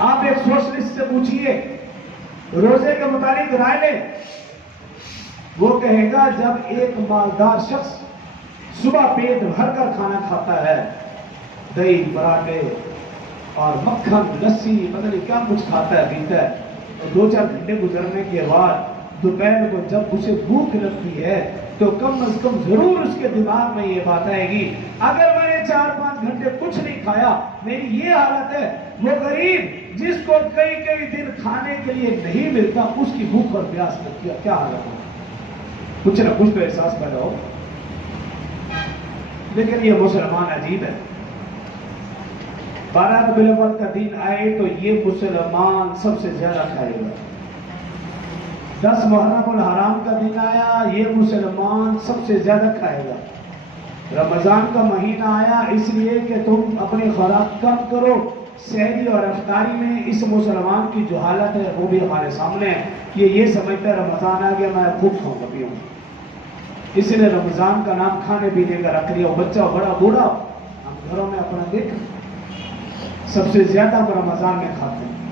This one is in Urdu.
آپ ایک سوشلسٹ سے پوچھئے روزے کے متعلق رائے لیں، وہ کہے گا جب ایک مالدار شخص صبح پیٹ بھر کر کھانا کھاتا ہے، دہی پراٹھے اور مکھن لسی پتہ نہیں کیا کچھ کھاتا ہے پیتا ہے، اور 2-4 گھنٹے گزرنے کے بعد دوپہر کو جب اسے بھوک لگتی ہے تو کم از کم ضرور اس کے دماغ میں یہ بات آئے گی اگر میں نے 4-5 گھنٹے کچھ نہیں کھایا میری یہ حالت ہے، وہ غریب جس کو کئی دن کھانے کے لیے نہیں ملتا اس کی بھوک اور پیاس لگتی ہے، کیا حالت ہے؟ کچھ نہ کچھ تو احساس پیدا ہو۔ لیکن یہ مسلمان عجیب ہے، 12 ربیع الاول کا دن آئے تو یہ مسلمان سب سے زیادہ کھائے گا، 10 محرم الحرام کا دن آیا یہ مسلمان سب سے زیادہ کھائے گا، رمضان کا مہینہ آیا اس لیے کہ تم اپنی خوراک کم کرو، سحری اور افطاری میں اس مسلمان کی جو حالت ہے وہ بھی ہمارے سامنے ہے، یہ سمجھتا ہے رمضان آ گیا میں خوب کھاؤں گا پیوں، اس لیے رمضان کا نام کھانے پینے کا رکھ لیا، بچہ بڑا بوڑھا، ہم گھروں میں اپنا دیکھ سب سے زیادہ ہم رمضان میں کھاتے ہیں۔